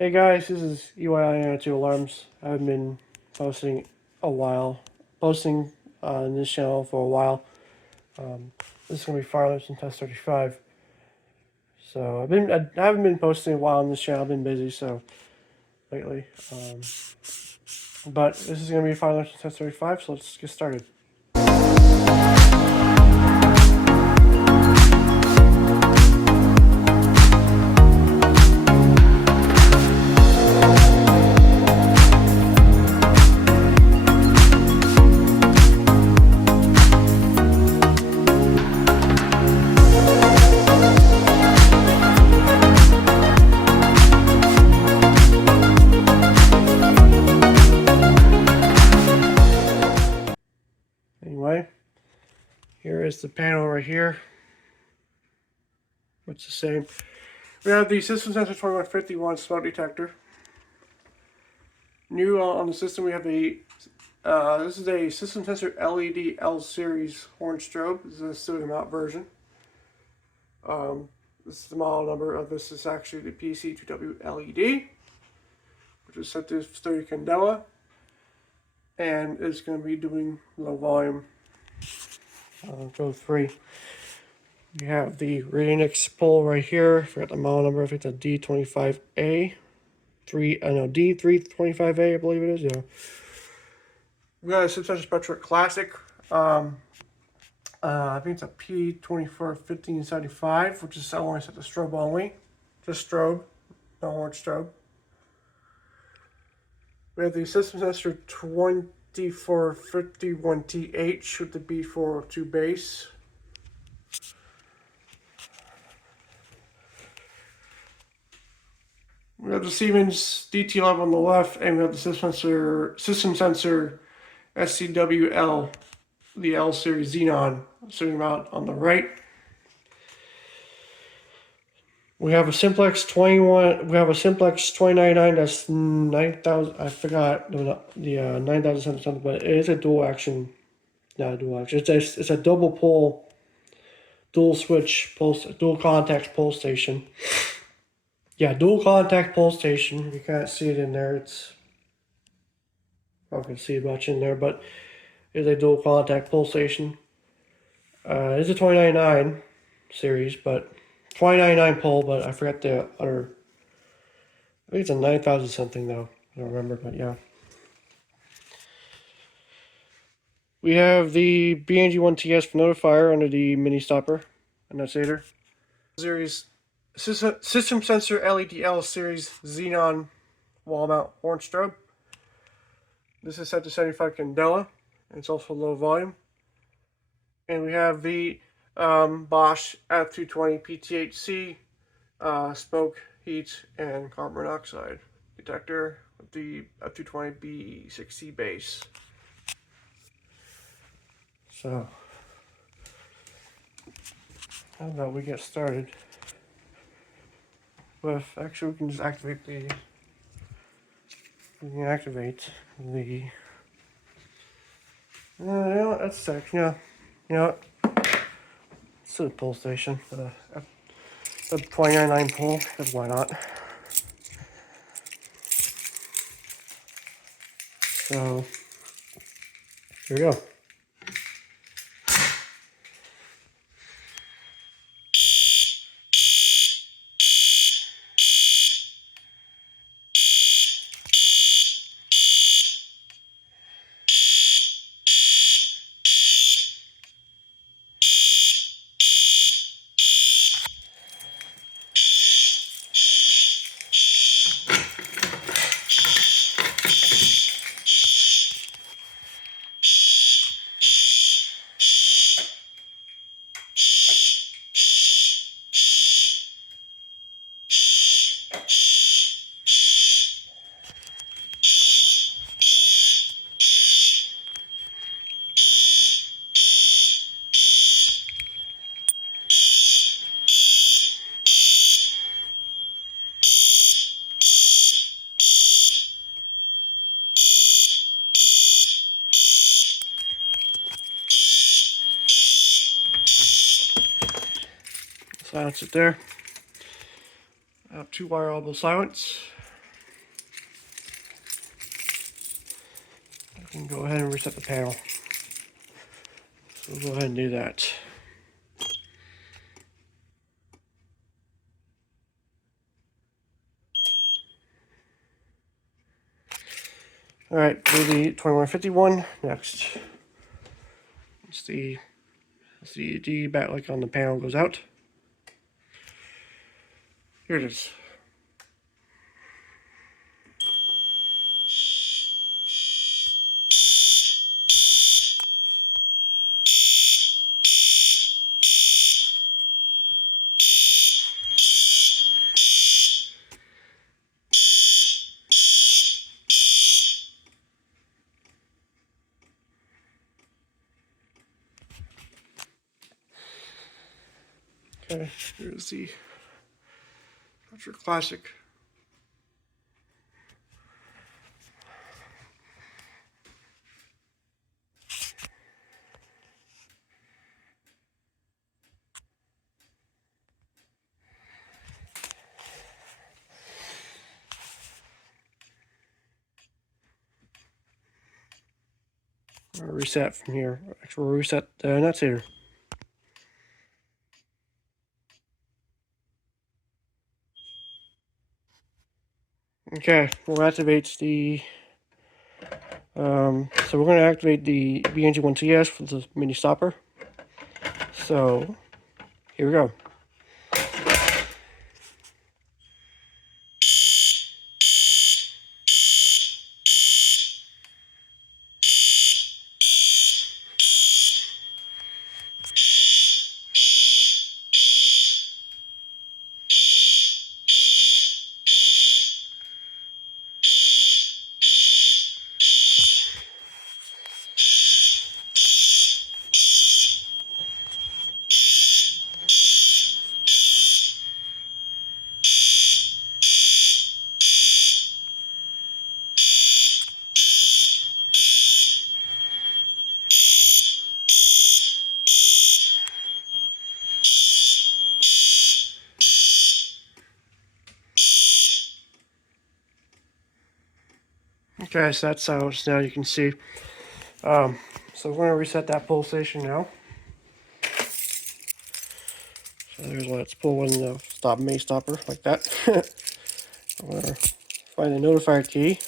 Hey guys, this is EYI92 Alarms. I've been posting a while, posting on this channel for a while. This is gonna be fire alarms in test 35. So I haven't been posting a while on this channel. I've been busy lately. But this is gonna be fire alarms in test 35. So let's get started. Anyway, here is the panel right here. It's the same. We have the System Sensor 2151 smoke detector. New on the system, we have this is a System Sensor LED L series horn strobe. This is a sodium out version. This is the model number of this is actually the PC2W LED, which is set to 30 candela, and it's going to be doing low volume. Go 3. You have the Radionix pole right here. I forgot the model number. I think it's a D25A. D325A, I believe it is. Yeah. We got a System Sensor Spectra Classic. I think it's a P241575, which is only set to strobe only. Just strobe, no horn strobe. We have the System Sensor 2451TH with the B402 base. We have the Siemens DT11 on the left, and we have the System Sensor SCWL, the L series Xenon, sitting out on the right. We have a Simplex 21. We have a Simplex 2099. That's 9,000. I forgot the 9,000 something, but it is a dual action. Not a dual action. It's a double pole, dual switch pulse, dual contact pulse station. Yeah, dual contact pulse station. You can't see it in there. It's I can see much in there, but it's a dual contact pulse station. It's a 2099 series, but 2099 pole, but I forgot the other. I think it's a 9,000 something though. I don't remember, but yeah. We have the BNG1TS notifier under the mini stopper annunciator. Series System Sensor LED-L series Xenon wall mount horn strobe. This is set to 75 candela. And it's also low volume. And we have the Bosch F220 PTHC smoke, heat, and carbon monoxide detector with the F220 B6C base. So, how about we get started with, actually we can just activate the, you know what, that's sick, yeah, you know what, it's the pull station, the 2099 pull, because why not. So, here we go. Silence it there. I have 2 wire elbow silence. And go ahead and reset the panel. So we'll go ahead and do that. All right, do the 2151 next. It's the D backlight on the panel goes out. Here it is. Okay, here's the Ultra Classic. I'll reset from here. Actually, we'll reset the nuts here. Okay, we'll activate the. So we're going to activate the BNG1TS for the mini stopper. So here we go. Okay, so that's how it's now. You can see. So we're going to reset that pull station now. So there's let's pull in the stop main stopper like that. I'm going to find the notifier key.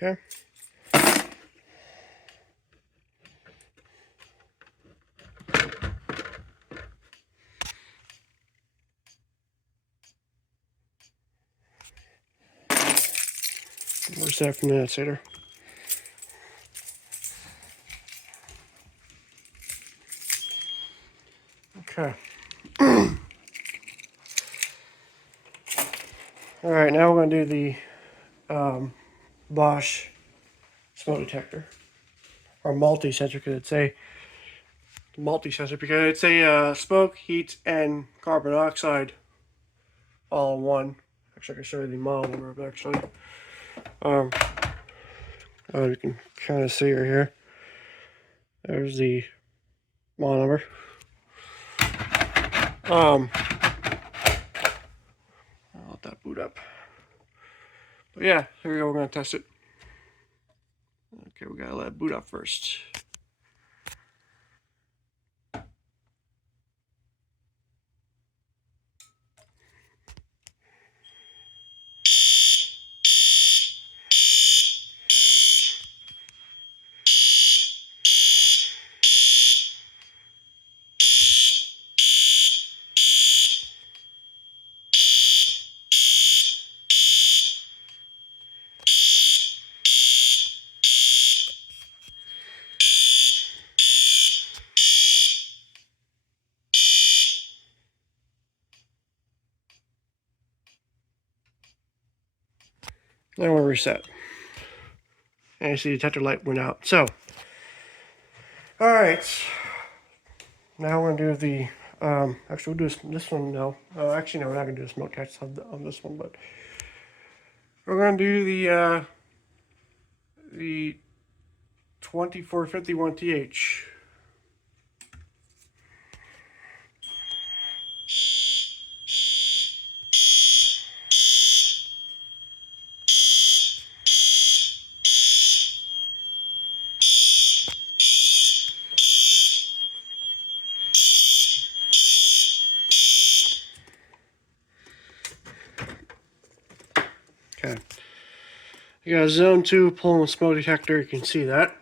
Okay. Reset from minutes later. Okay. All right, now we're going to do the Bosch smoke detector, or multi-sensor, because it's a multi-sensor because it's a smoke, heat, and carbon dioxide all in one. Actually, I can show you the model number of it, actually. You can kind of see her here. There's the model number. I'll let that boot up. But yeah, here we go. We're going to test it. Okay, we got to let it boot up first. Then we'll reset. And you see the detector light went out. So, all right. Now we're gonna do the actually we'll do this one now. Actually no, we're not gonna do the smoke test on this one, but we're gonna do the 2451 TH. Okay. You got a zone 2 pulling smoke detector, you can see that.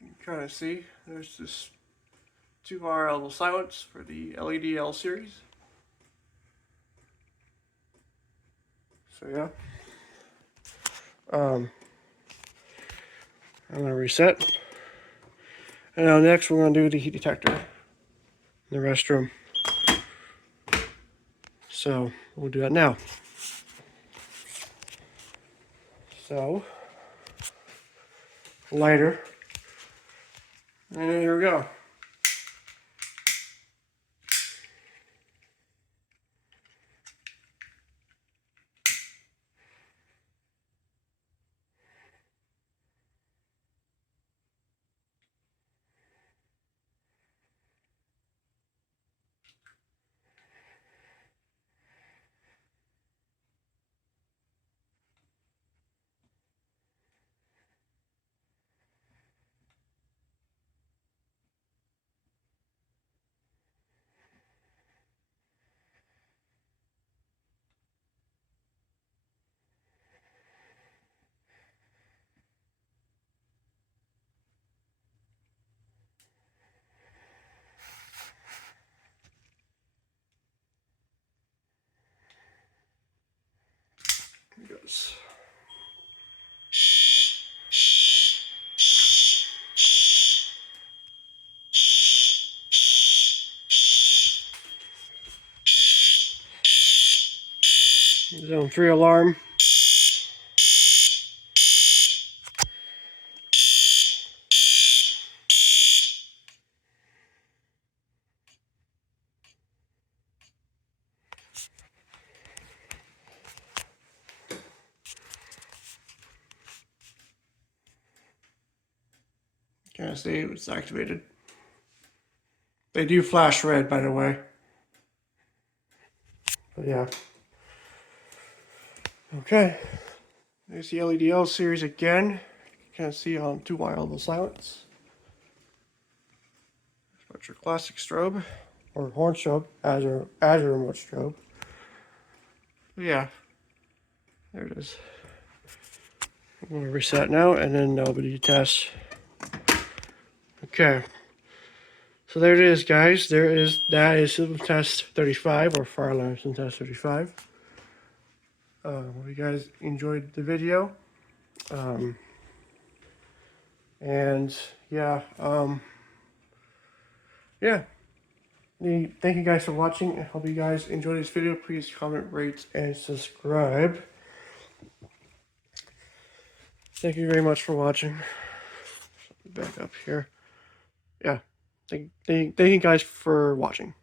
You can kind of see there's this 2R level silence for the LED series. So yeah. I'm gonna reset. And now next we're gonna do the heat detector in the restroom. So we'll do that now. So lighter. And here we go. Here it goes. Zone 3 alarm. Can't see it's activated. They do flash red, by the way. But yeah. Okay. There's the LED series again. You can see on 2-wire level silence. That's your classic strobe, or horn strobe, as your remote strobe. But yeah, there it is. I'm going to reset now, and then that'll be the test. Okay. So there it is, guys. That is system test 35, or fire alarm system test 35. Hope you guys enjoyed the video. And yeah, yeah. Thank you guys for watching. I hope you guys enjoyed this video. Please comment, rate, and subscribe. Thank you very much for watching. Back up here. Yeah. Thank you guys for watching.